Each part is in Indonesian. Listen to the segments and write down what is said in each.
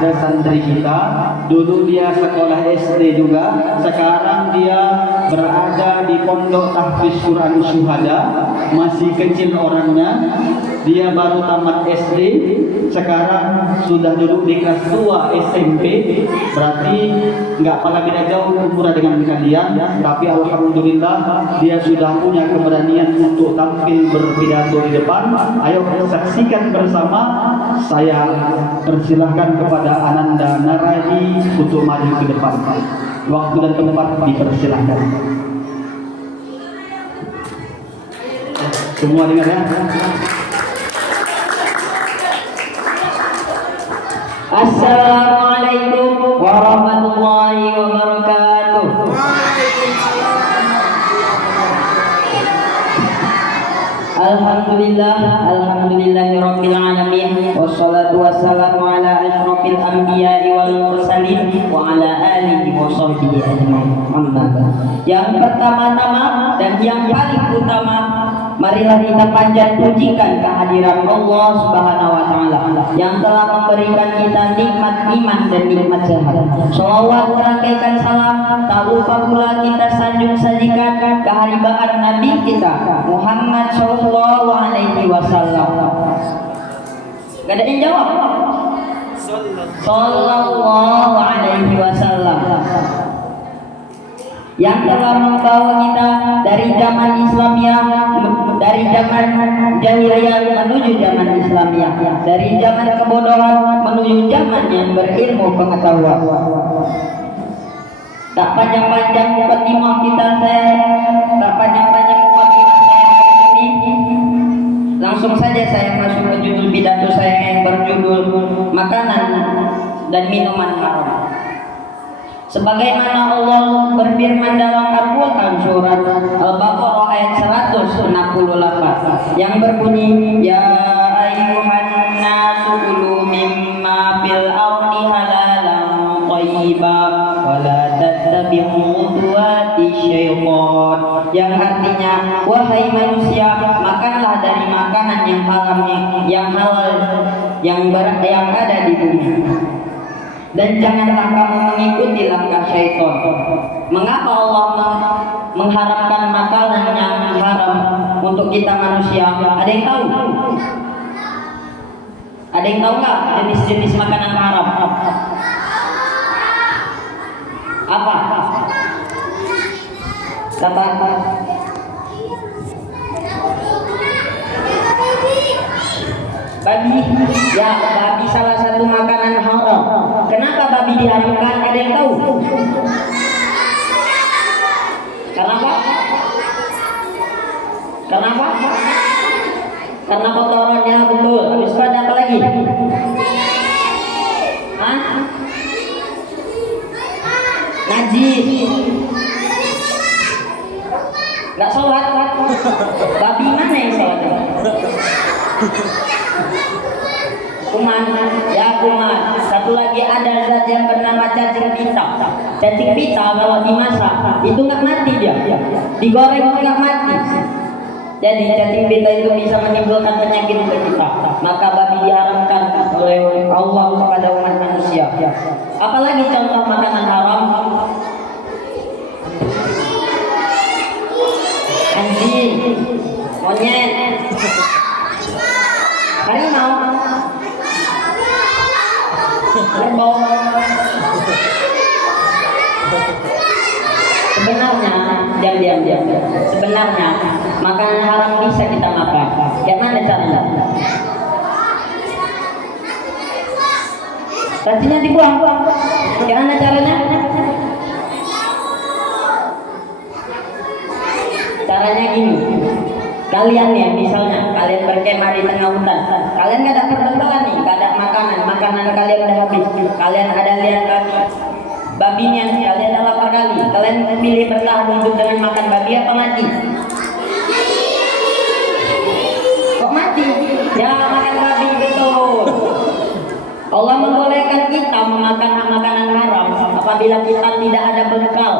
ada santri kita, dulu dia sekolah SD juga, sekarang dia berada di pondok tahfiz Quran Syuhada, masih kecil orangnya, dia baru tamat SD, sekarang sudah duduk di kelas 2 SMP, berarti nggak pernah beda jauh umurnya dengan kalian, tapi alhamdulillah dia sudah punya keberanian untuk tampil berpidato di depan. Ayo saksikan bersama. Saya persilahkan kepada Ananda Narahi untuk maju ke depan. Waktu dan tempat dipersilahkan. Semua dengar ya. Assalamualaikum warahmatullahi wabarakatuh. Alhamdulillahirabbil alamin, wassalatu wassalamu ala asyrofil anbiya'i wal mursalin wa ala alihi wa sahbihi ajmain. Yang pertama-tama dan yang paling utama, marilah kita panjat pujikan kehadiran Allah Subhanahu wa taala yang telah memberikan kita nikmat iman dan nikmat sehat. Shalawat serangkaikan salam, tak lupa pula kita sanjung sajikan keharibaan Nabi kita Muhammad sallallahu alaihi wasallam. Gak ada yang jawab? Sallallahu alaihi wasallam, yang telah membawa kita dari zaman Islamiyah, dari zaman jahiliyah menuju zaman Islamiyah, dari zaman kebodohan menuju zaman yang berilmu pengetahuan. Tak panjang-panjang mukadimah kita tak panjang-panjang mukadimah saya hari ini. Langsung saja saya masuk ke judul pidato saya yang berjudul Makanan dan Minuman Haram. Sebagaimana Allah berfirman dalam Al-Quran surat Al-Baqarah ayat 168 yang berbunyi, Ya ayyuhan nasu kulu mimma fil ardi halalan thayyiban wa la tattabi'u khutuwati syaitan, yang artinya, wahai manusia, makanlah dari makanan yang halal, yang ada di bumi, dan janganlah kamu mengikuti langkah syaitan. Mengapa Allah mengharamkan makanan yang haram untuk kita manusia? Ada yang tahu? Ada yang tahu nggak jenis-jenis makanan haram? Apa? Kata babi, ya babi salah satu makanan haram. Kenapa babi diharamkan? Ada yang tahu? Kenapa? Kenapa? Karena kotorannya, betul. Habis itu ada apa lagi? Hah? Najis. Gak sholat. Babi mana yang sholat? Kuman, ya kuman. Satu lagi ada zat yang bernama cacing pita. Cacing pita kalau dimasak itu nggak mati dia, digoreng nggak mati. Jadi cacing pita itu bisa menimbulkan penyakit untuk kita. Maka babi diharamkan oleh Allah kepada umat manusia. Apalagi contoh makanan haram? Anjing, monyet, harimau, kerbau. Sebenarnya, diam. Sebenarnya makanan haram bisa kita makan. Kayak mana caranya? Cacingnya dibuang. Kayak mana caranya? Caranya gini. Kalian ya, misalnya kalian berkemah di tengah hutan, kalian gak ada perbekalan nih, gak ada makanan kalian udah habis, kalian ada lihat babinya, kalian ada lapar kali, kalian pilih bertahan hidup dengan makan babi apa mati? Kok mati? Ya makan babi, betul. Allah membolehkan kita memakan makanan haram apabila kita tidak ada bekal.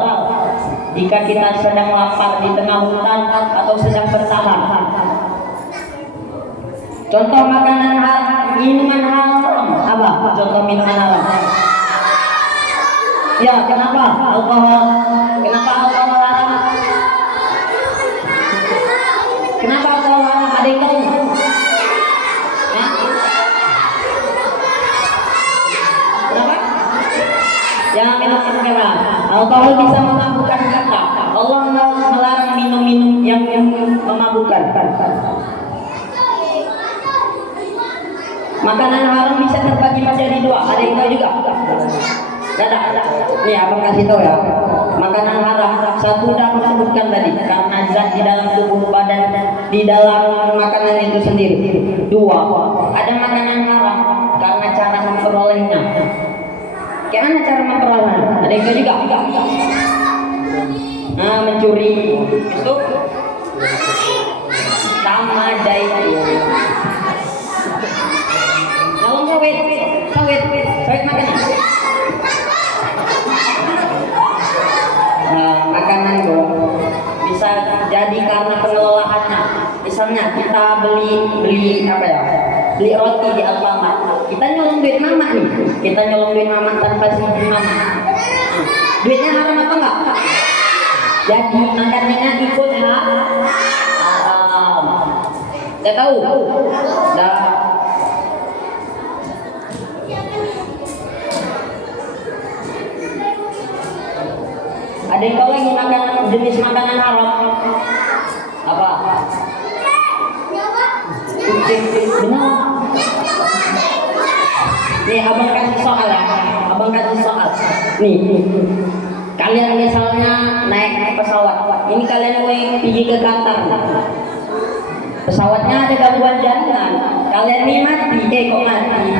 Jika kita sedang lapar di tengah hutan atau sedang bertahan. Contoh makanan haram, minuman haram Apa contoh minuman haram? Ya, kenapa alkohol? Kenapa alkohol haram? Kenapa alkohol haram? Ada yang tahu? Hah? Kenapa? Jangan minum keras. Alkohol bisa memabukkan kita. Allah melarang minum-minum yang memabukkan. Makanan haram bisa terbagi menjadi dua. Ada yang tahu juga? Ada. Nih abang kasih tahu ya. Makanan haram satu udah aku sebutkan tadi karena zat di dalam tubuh badan di dalam makanan itu sendiri. Dua, ada makanan haram karena cara memperolehnya. Gimana cara memperolehnya? Ada yang tahu juga? Nah, mencuri itu sama dari nyolong sawit makanan. Makanan itu bisa jadi karena pengelolaannya. Misalnya kita beli apa ya? Beli roti di Alfamart. Kita nyolong duit mama nih. Kita nyolong duit mama tanpa izin mama. Duitnya haram apa enggak? Jadi makanannya ikut haram. Udah tahu? Udah. Ada yang tahu lagi jenis makanan haram? Apa? Kucing. Benar. Nih abang kasih soal ya. Nih. Kalian misalnya naik pesawat. Ini kalian mau pergi ke Qatar. Pesawatnya ada gangguan jantung. Kalian ini mati. Kok mati?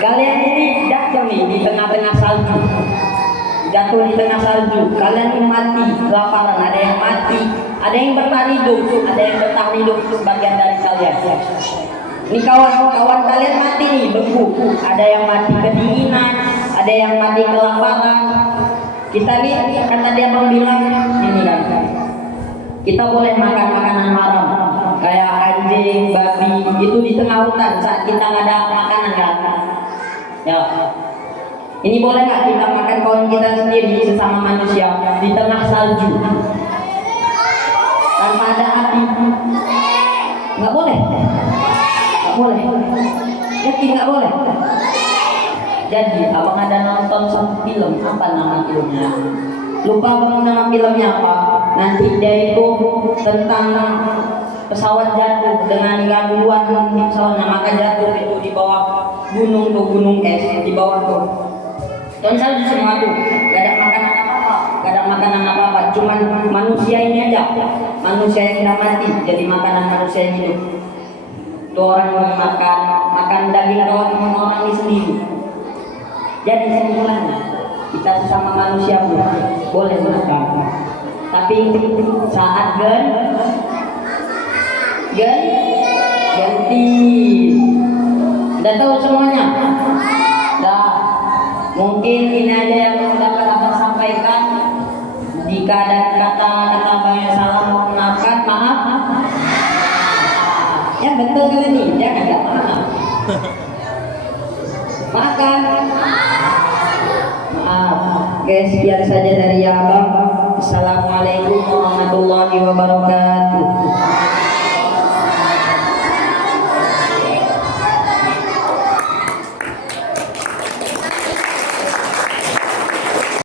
Kalian ini jatuh nih di tengah-tengah salju. Kalian ini mati kelaparan, ada yang mati, ada yang bertahan hidup, sebagian dari kalian. Ini kawan-kawan kalian mati nih, beku. Ada yang mati kedinginan, ada yang mati kelaparan. Kita lihat kan tadi abang bilang ini kan, kita boleh makan makanan haram kayak anjing, babi itu di tengah hutan saat kita nggak ada makanan kan. Ya. Ini boleh nggak kita makan kawan kita sendiri sesama manusia di tengah salju tanpa ada api? Nggak boleh. Yakin nggak boleh. Jadi abang ada nonton satu film, apa nama filmnya? Lupa abang nama filmnya apa. Nanti dia itu tentang pesawat jatuh dengan gangguan misalnya, maka jatuh itu di bawah gunung es di bawah tuh. Salju semua tuh, gak ada makanan apa-apa, cuman manusia ini aja, manusia yang tidak mati, jadi makanan manusia yang hidup. Tuh orang yang makan daging kawan orang ini sendiri. Jadi kesimpulannya, kita sesama manusia pun boleh makan, tapi saat ganti. Udah tahu semuanya? Mungkin ini aja yang dapat abang sampaikan. Jika ada kata-kata abang yang salah, mohon maafkan, maaf. Ya betul kan ini, jangan nggak maaf. Maafkan. Maaf. Oke, sekian saja dari abang. Assalamualaikum warahmatullahi wabarakatuh.